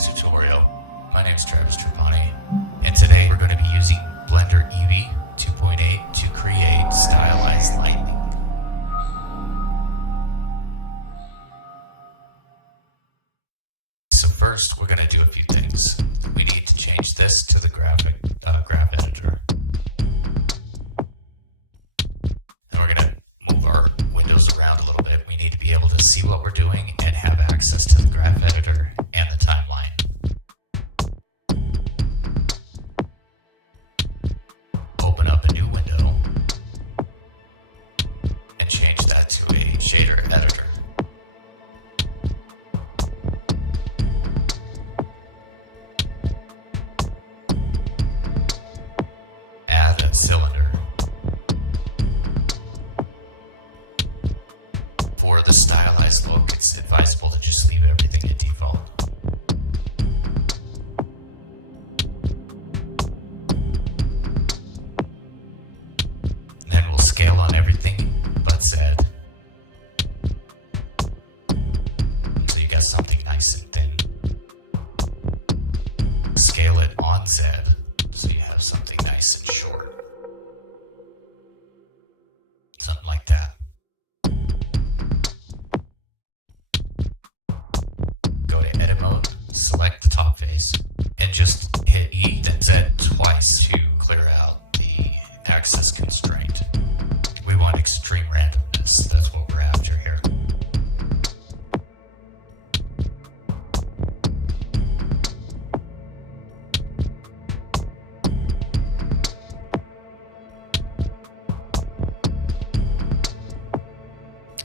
this tutorial. My name is Travis Trapani, and today we're going to be using Blender Eevee 2.8 to create Stylized Lightning. So first, we're going to do a few things. We need to change this to the graph editor. And we're going to move our windows around a little bit. We need to be able to see what we're doing and have access to the graph editor and the timeline. Open up a new window and change that to a shader editor. Add a cylinder. For the stylized look, it's advisable to just leave everything at default. Then we'll scale on everything but Z. So you got something nice and thin. Scale it on Z so you have something nice and short. Something like that. Go to edit mode, select the top face, and just hit E then Z twice to clear out the axis constraint. We want extreme randomness, that's what we're after here.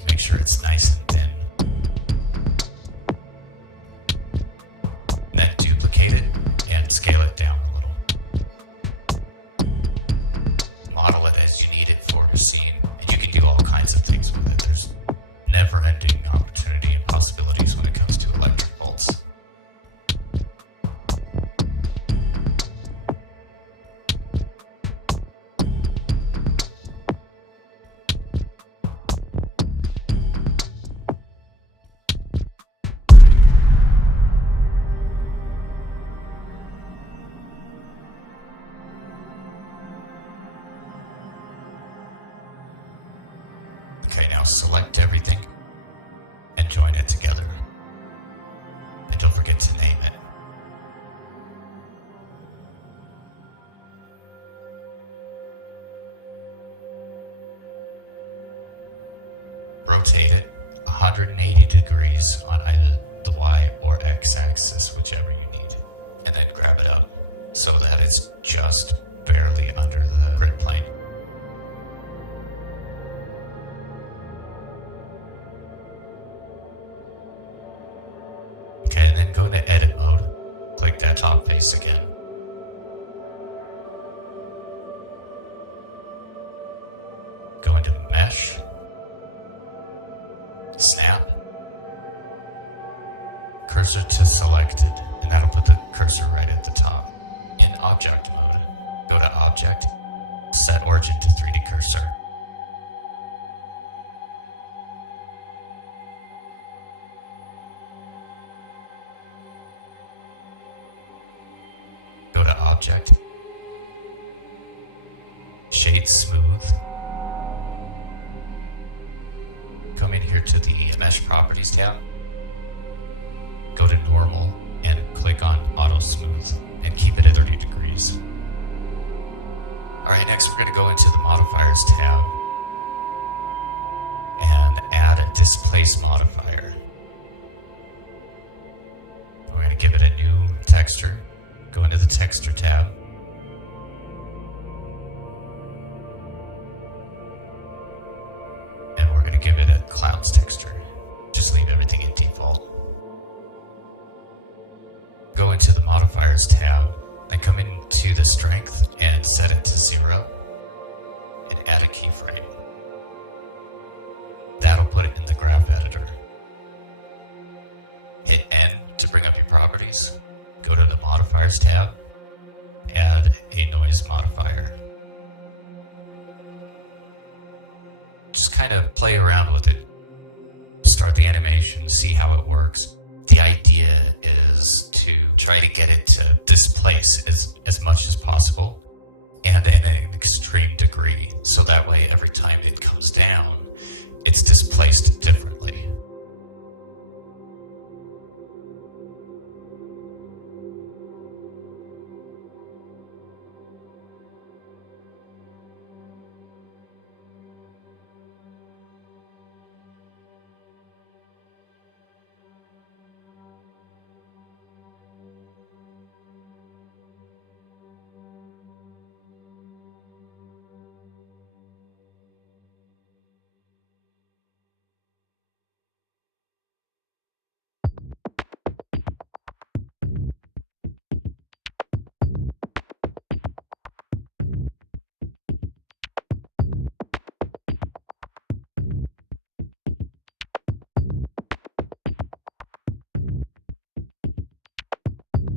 Make sure it's nice and thin. Then duplicate it and scale it down a little. Model it as you need it for your scene, and you can do all kinds of things with it. There's never-ending opportunity and possibilities when it comes to electric bolts. Okay, now select everything and join it together. And don't forget to name it. Rotate it 180 degrees on either the Y or X axis, whichever you need. And then grab it up so that it's just barely under the grid plane. Okay, and then go to edit mode. Click that top face again. Go into mesh. Snap. Cursor to selected, and that'll put the cursor right at the top. In object mode, go to object, set origin to 3D cursor. Go to object, shade smooth. Come in here to the mesh properties tab. Go to normal and click on auto smooth and keep it at 30 degrees. Alright, next we're going to go into the modifiers tab and add a displace modifier. We're going to give it a new texture. Go into the texture tab. And we're going to give it a clouds texture. Just leave everything in default. Go into the modifiers tab, then come into the strength and set it to 0. And add a keyframe. That'll put it in the graph editor. Hit N to bring up your properties. Go to the modifiers tab, add a noise modifier. Just kind of play around with it. Start the animation, see how it works. The idea is to to try to get it to displace as much as possible and in an extreme degree. So that way, every time it comes down, it's displaced differently.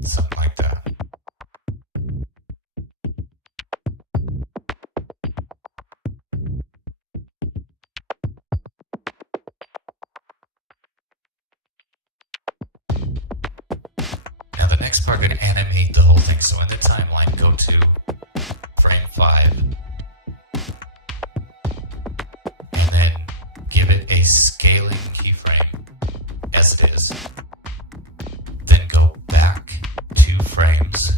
Something like that. Now the next part, I'm going to animate the whole thing. So in the timeline, go to frame 5 and then give it a scaling keyframe as it is. Then go back 2 frames.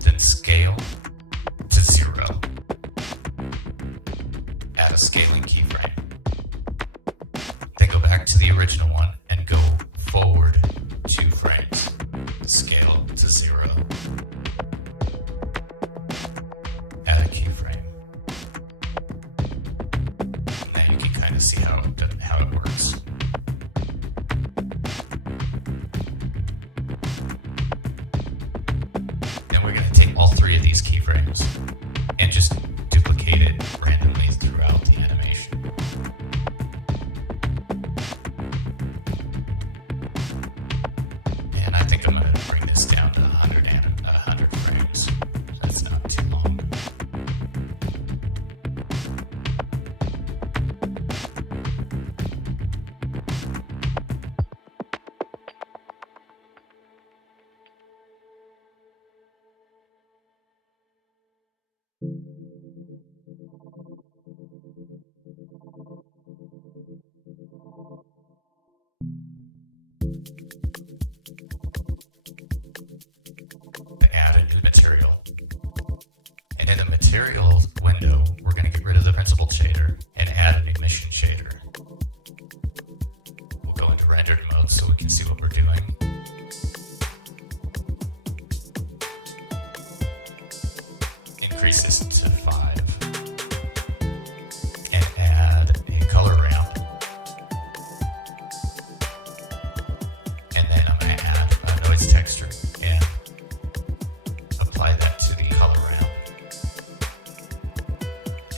Then scale to 0. Add a scaling keyframe. Then go back to the original one and go forward 2 frames. Scale to 0. Add a keyframe. Now you can kind of see how it works. Then we're going to take all 3 of these keyframes and just duplicate it randomly throughout the animation. And I think I'm going to bring this down to 100 frames. That's not too long. Add a new material. And in the material window, we're going to get rid of the principled shader and add an emission shader. We'll go into rendered mode so we can see what we're doing. Increase this to 5 and add a color ramp. And then I'm going to add a noise texture and apply that to the color ramp.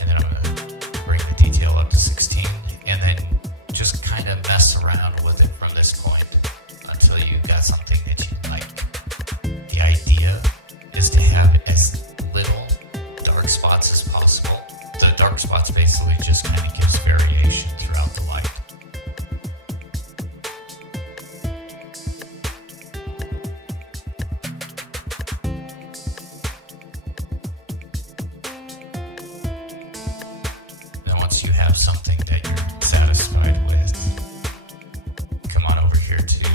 And then I'm going to bring the detail up to 16 and then just kind of mess around with it from this point until you got something that you like. The idea is to have as little dark spots as possible. The dark spots basically just kind of gives variation throughout the light. Then once you have something that you're satisfied with, come on over here to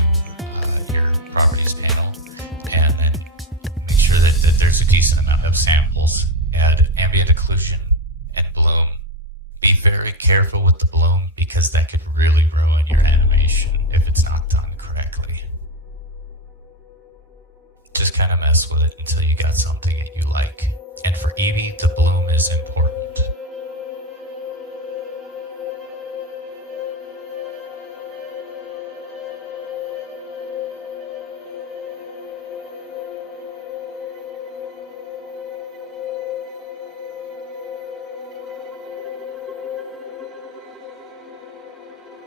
your properties panel and then make sure that there's a decent amount of samples. Add ambient occlusion and bloom. Be very careful with the bloom because that could really ruin your animation if it's not done correctly. Just kind of mess with it until you got something that you like. And for Eevee, the bloom is important.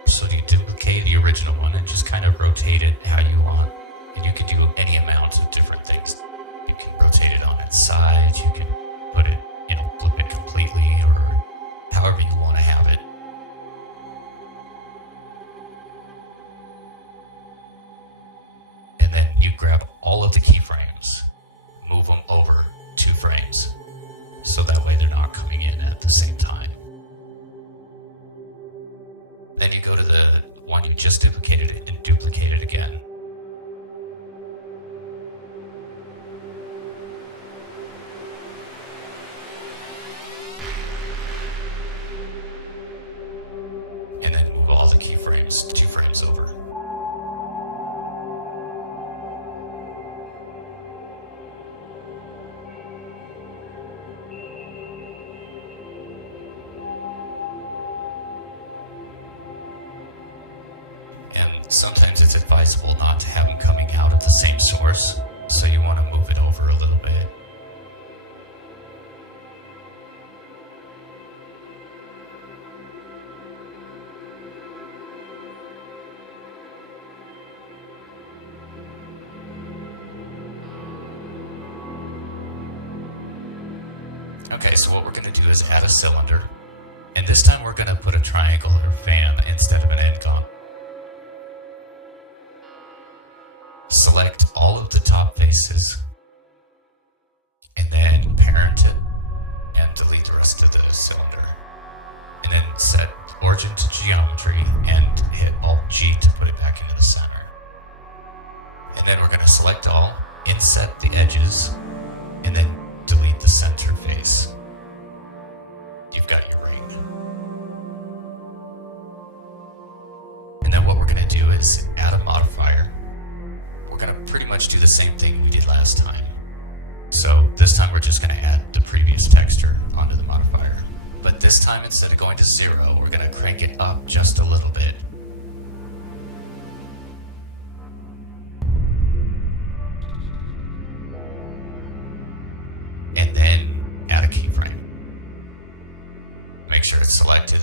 So you duplicate the original one and just kind of rotate it how you want. And you can do any amount of different things. You can rotate it on its side, you can put it, flip it completely, or however you want to have it. to the one you just duplicated and duplicate it again. And then move all the keyframes 2 frames over. Sometimes it's advisable not to have them coming out of the same source, so you want to move it over a little bit. Okay, so what we're going to do is add a cylinder, and this time we're going to put a triangle or fan instead of an n-gon. Select all of the top faces, and then parent it, and delete the rest of the cylinder. And then set origin to geometry, and hit Alt-G to put it back into the center. And then we're going to select all, inset the edges, and then delete the center face. You've got your ring. And then what we're going to do is add a modifier. We're going to pretty much do the same thing we did last time. So this time we're just going to add the previous texture onto the modifier. But this time, instead of going to 0, we're going to crank it up just a little bit. And then add a keyframe. Make sure it's selected.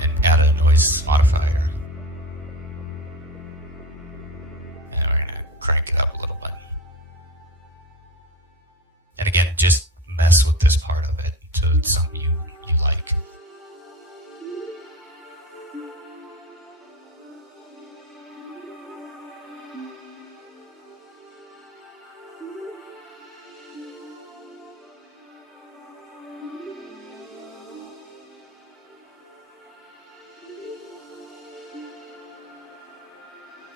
And add a noise modifier. Crank it up a little bit. And again, just mess with this part of it to something you like.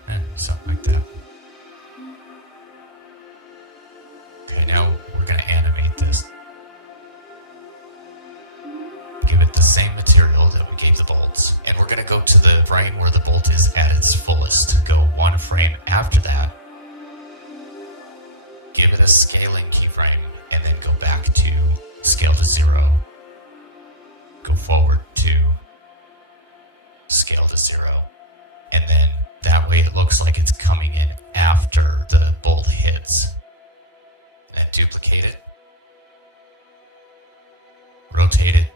And something like that. Now we're going to animate this. Give it the same material that we gave the bolts. And we're going to go to the frame where the bolt is at its fullest. Go 1 frame after that. Give it a scaling keyframe. And then go back to scale to 0. Go forward to scale to 0. And then that way it looks like it's coming in after the bolt hits. And duplicate it, rotate it,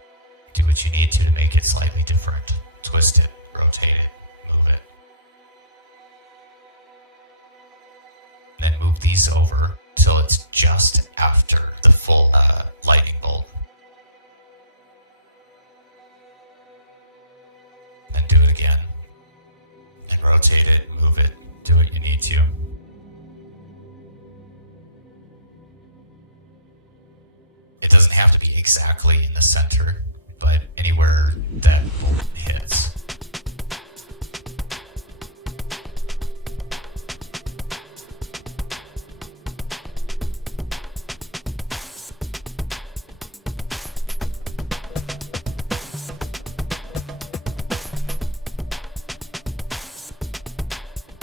do what you need to make it slightly different, twist it, rotate it, move it. Then move these over till it's just after the full lightning bolt. Then do it again, and rotate it, move it, do what you need to. It doesn't have to be exactly in the center, but anywhere that bolt hits.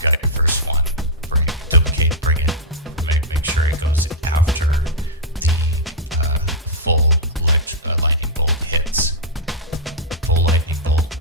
Got your first one. Bring it, duplicate it, bring it. Make sure it goes after the full lightning bolt hits. Full lightning bolt.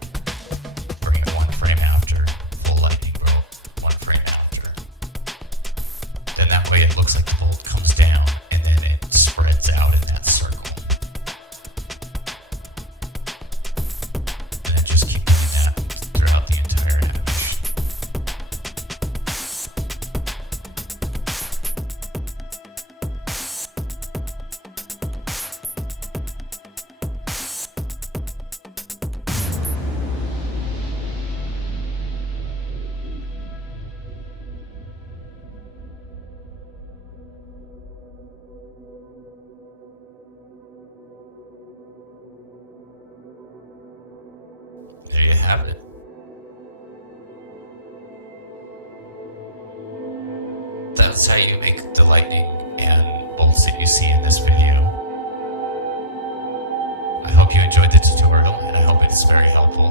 have it. That's how you make the lightning and bolts that you see in this video. I hope you enjoyed the tutorial, and I hope it's very helpful.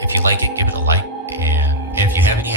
If you like it, give it a like, and if you have any